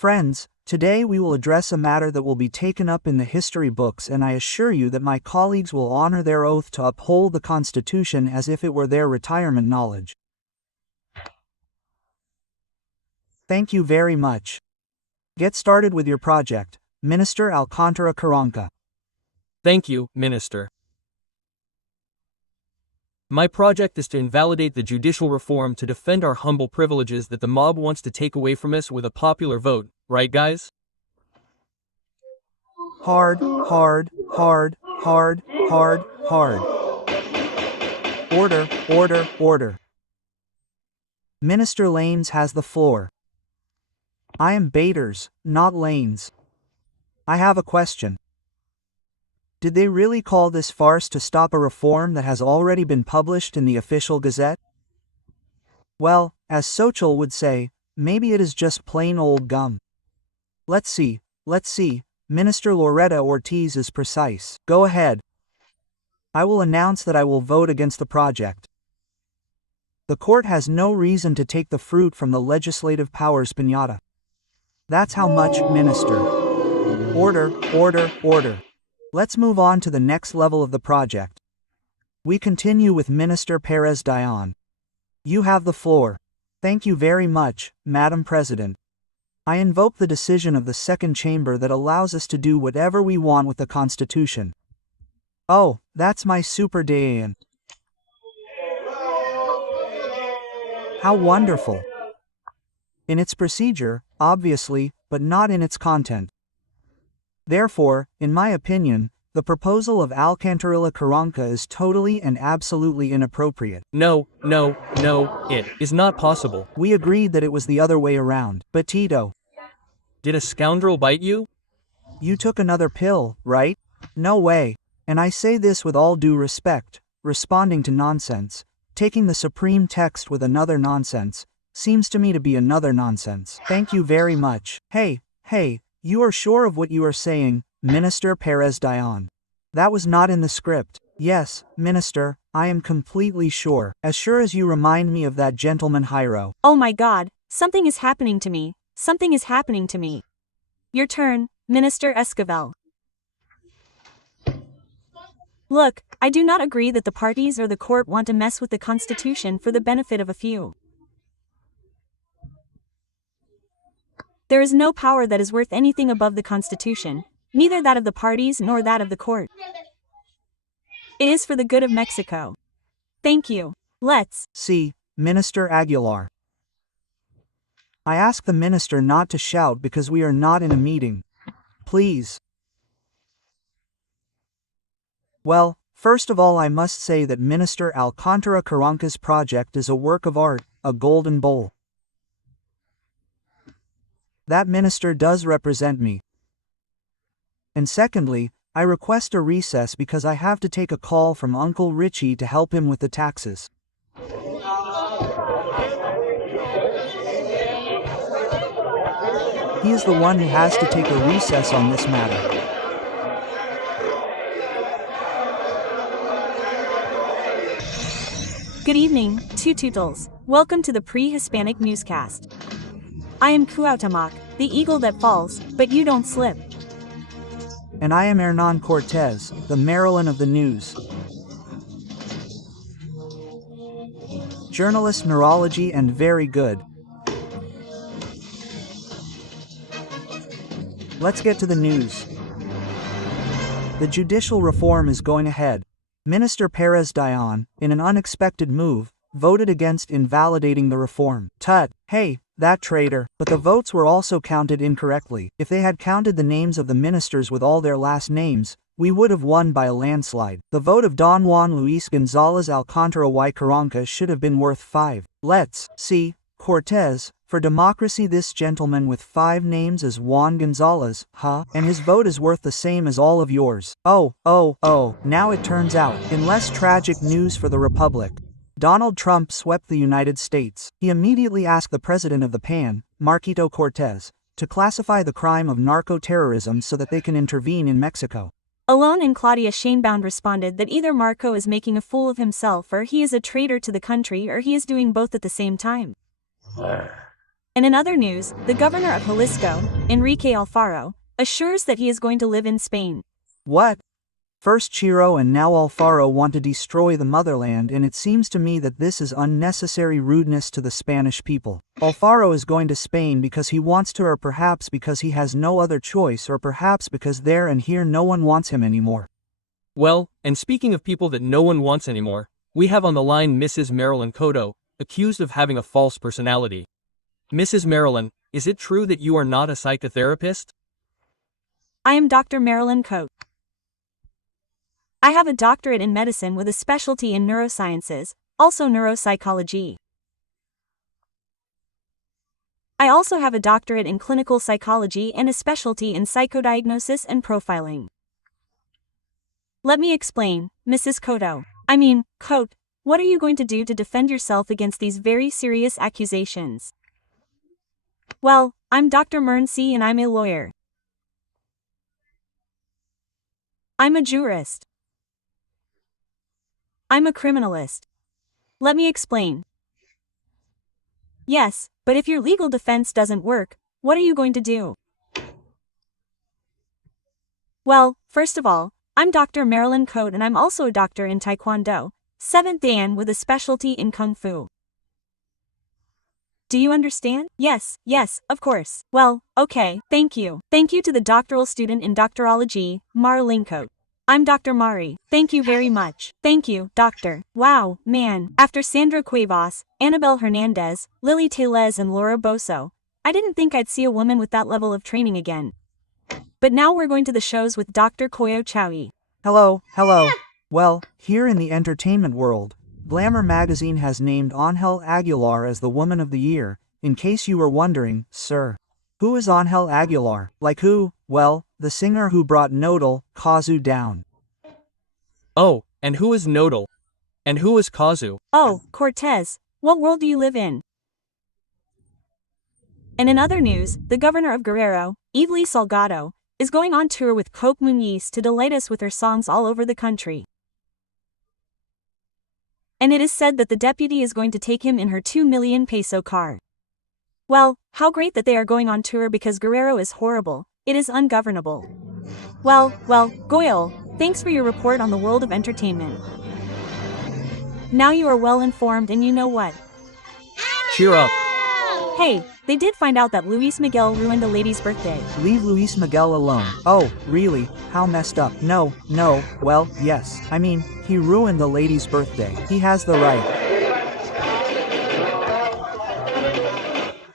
Friends, today we will address a matter that will be taken up in the history books, and I assure you that my colleagues will honor their oath to uphold the Constitution as if it were their retirement knowledge. Thank you very much. Get started with your project, Minister Alcantara Carranca. Thank you, Minister. My project is to invalidate the judicial reform to defend our humble privileges that the mob wants to take away from us with a popular vote, right guys? Hard, hard, hard, hard, hard, hard. Order, order, order. Minister Lanes has the floor. I am Baiters, not Lanes. I have a question. Did they really call this farce to stop a reform that has already been published in the official gazette? Well, as Sochel would say, maybe it is just plain old gum. Let's see, Minister Loretta Ortiz is precise. Go ahead. I will announce that I will vote against the project. The court has no reason to take the fruit from the legislative powers piñata. That's how much, Minister. Order, order, order. Let's move on to the next level of the project. We continue with Minister Perez Dion. You have the floor. Thank you very much, Madam President. I invoke the decision of the Second Chamber that allows us to do whatever we want with the Constitution. Oh, that's my super Dayan. How wonderful. In its procedure, obviously, but not in its content. Therefore, in my opinion, the proposal of Alcantarilla Carranca is totally and absolutely inappropriate. No, it is not possible. We agreed that it was the other way around. But Tito, Did a scoundrel bite you? you took another pill, right? No way. And I say this with all due respect, responding to nonsense, taking the supreme text with another nonsense, seems to me to be another nonsense. Thank you very much. Hey, you are sure of what you are saying, Minister Perez Dion? That was not in the script. Yes, Minister, I am completely sure. As sure as you remind me of that gentleman Jairo. Oh my God, something is happening to me. Something is happening to me. Your turn, Minister Esquivel. Look, I do not agree that the parties or the court want to mess with the Constitution for the benefit of a few. There is no power that is worth anything above the Constitution, neither that of the parties nor that of the court. It is for the good of Mexico. Thank you. Let's see, Minister Aguilar. I ask the minister not to shout because we are not in a meeting. Please. Well, first of all I must say that Minister Alcantara Carranca's project is a work of art, a golden bowl. That minister does represent me. And secondly, I request a recess because I have to take a call from Uncle Richie to help him with the taxes. He is the one who has to take a recess on this matter. Good evening, Tootles. Welcome to the Pre-Hispanic Newscast. I am Cuauhtémoc, the eagle that falls, but you don't slip. And I am Hernan Cortez, the Maryland of the news. Journalist neurology and very good. Let's get to the news. The judicial reform is going ahead. Minister Perez Dion, in an unexpected move, voted against invalidating the reform. Tut, hey, that traitor. But the votes were also counted incorrectly. If they had counted the names of the ministers with all their last names, we would have won by a landslide. The vote of Don Juan Luis González Alcántara y Carranca should have been worth 5. Let's see, Cortez, for democracy this gentleman with 5 names is Juan González, huh? And his vote is worth the same as all of yours. Oh, now it turns out, in less tragic news for the Republic, Donald Trump swept the United States. He immediately asked the president of the PAN, Marquito Cortez, to classify the crime of narco-terrorism so that they can intervene in Mexico. Alone and Claudia Sheinbaum responded that either Marco is making a fool of himself or he is a traitor to the country or he is doing both at the same time. And in other news, the governor of Jalisco, Enrique Alfaro, assures that he is going to live in Spain. What? First Chiro and now Alfaro want to destroy the motherland, and it seems to me that this is unnecessary rudeness to the Spanish people. Alfaro is going to Spain because he wants to, or perhaps because he has no other choice, or perhaps because there and here no one wants him anymore. Well, and speaking of people that no one wants anymore, we have on the line Mrs. Marilyn Cotto, accused of having a false personality. Mrs. Marilyn, is it true that you are not a psychotherapist? I am Dr. Marilyn Cote. I have a doctorate in medicine with a specialty in neurosciences, also neuropsychology. I also have a doctorate in clinical psychology and a specialty in psychodiagnosis and profiling. Let me explain, Mrs. Cotto. Cote, what are you going to do to defend yourself against these very serious accusations? Well, I'm Dr. Merncy and I'm a lawyer. I'm a jurist. I'm a criminalist. Let me explain. Yes, but if your legal defense doesn't work, what are you going to do? Well, first of all, I'm Dr. Marilyn Cote and I'm also a doctor in Taekwondo, 7th Dan with a specialty in Kung Fu. Do you understand? Yes, of course. Well, okay, thank you. Thank you to the doctoral student in doctorology, Marilyn Cote. I'm Dr. Mari. Thank you very much. Thank you, doctor. Wow, man. After Sandra Cuevas, Annabelle Hernandez, Lily Tellez and Laura Boso, I didn't think I'd see a woman with that level of training again. But now we're going to the shows with Dr. Koyo Chowie. Hello. Well, here in the entertainment world, Glamour magazine has named Ángel Aguilar as the Woman of the Year, in case you were wondering, sir. Who is Ángel Aguilar? Like who? Well, the singer who brought Nodal, Kazu down. Oh, and who is Nodal? And who is Kazu? Oh, Cortez, what world do you live in? And in other news, the governor of Guerrero, Evelyn Salgado, is going on tour with Coke Muñiz to delight us with her songs all over the country. And it is said that the deputy is going to take him in her 2 million peso car. Well, how great that they are going on tour because Guerrero is horrible, it is ungovernable. Well, Goyle, thanks for your report on the world of entertainment. Now you are well informed and you know what? Cheer up. Hey, they did find out that Luis Miguel ruined a lady's birthday. Leave Luis Miguel alone. Oh, really? How messed up. No, well, yes. He ruined the lady's birthday. He has the right.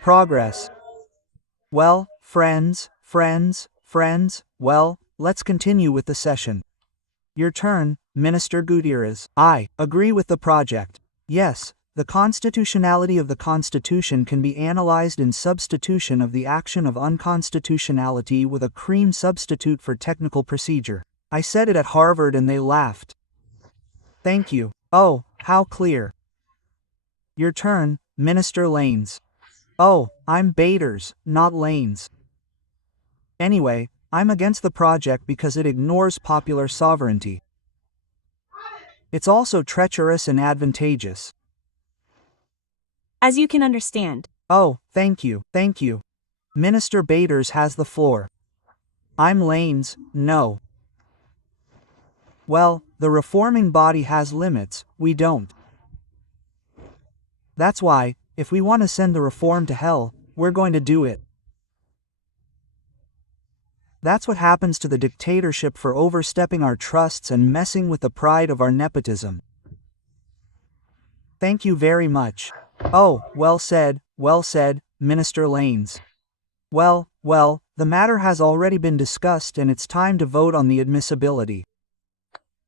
Progress. Well, friends, well, let's continue with the session. Your turn, Minister Gutierrez. I agree with the project. Yes, the constitutionality of the Constitution can be analyzed in substitution of the action of unconstitutionality with a cream substitute for technical procedure. I said it at Harvard and they laughed. Thank you. Oh, how clear. Your turn, Minister Lanes. Oh, I'm Baders, not Lanes. Anyway, I'm against the project because it ignores popular sovereignty. It's also treacherous and advantageous. As you can understand. Oh, thank you. Minister Baders has the floor. I'm Lanes, no. Well, the reforming body has limits, we don't. That's why, if we want to send the reform to hell, we're going to do it. That's what happens to the dictatorship for overstepping our trusts and messing with the pride of our nepotism. Thank you very much. Oh, well said, Minister Lanes. Well, the matter has already been discussed and it's time to vote on the admissibility.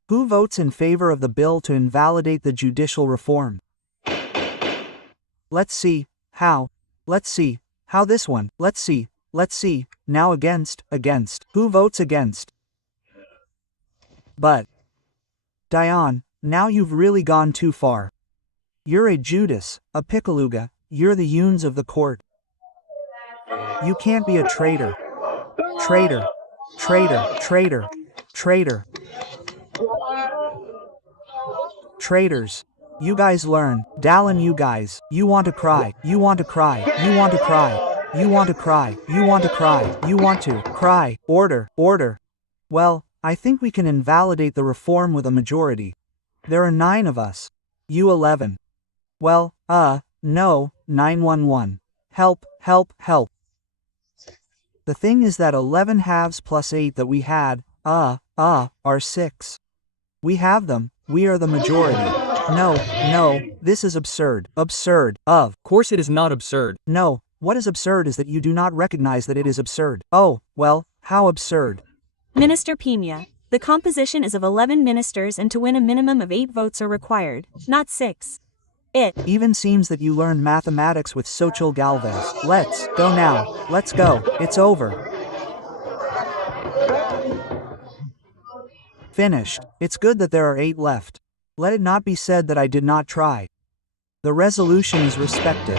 Who votes in favor of the bill to invalidate the judicial reform? Let's see, how this one, let's see, now against, who votes against? But, Dion, now you've really gone too far. You're a Judas, a Picaluga, you're the Yunes of the court. You can't be a traitor. Traitor. Traitors. You guys learn. Dallin, you guys. You want to cry. You want to cry. You want to cry. You want to cry. You want to cry. You want to cry. Order. Order. Well, I think we can invalidate the reform with a majority. There are 9 of us. You 11. Well, no, 911. Help, help, help. The thing is that 11 halves plus 8 that we had, are 6. We have them, we are the majority. No, no, this is absurd. Absurd. Of course it is not absurd. No, what is absurd is that you do not recognize that it is absurd. Oh, well, how absurd. Minister Pina, the composition is of 11 ministers and to win a minimum of 8 votes are required, not 6. It even seems that you learned mathematics with Xochitl Galvez. Let's go now. Let's go. It's over. Finished. It's good that there are 8 left. Let it not be said that I did not try. The resolution is respected.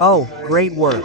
Oh, great work.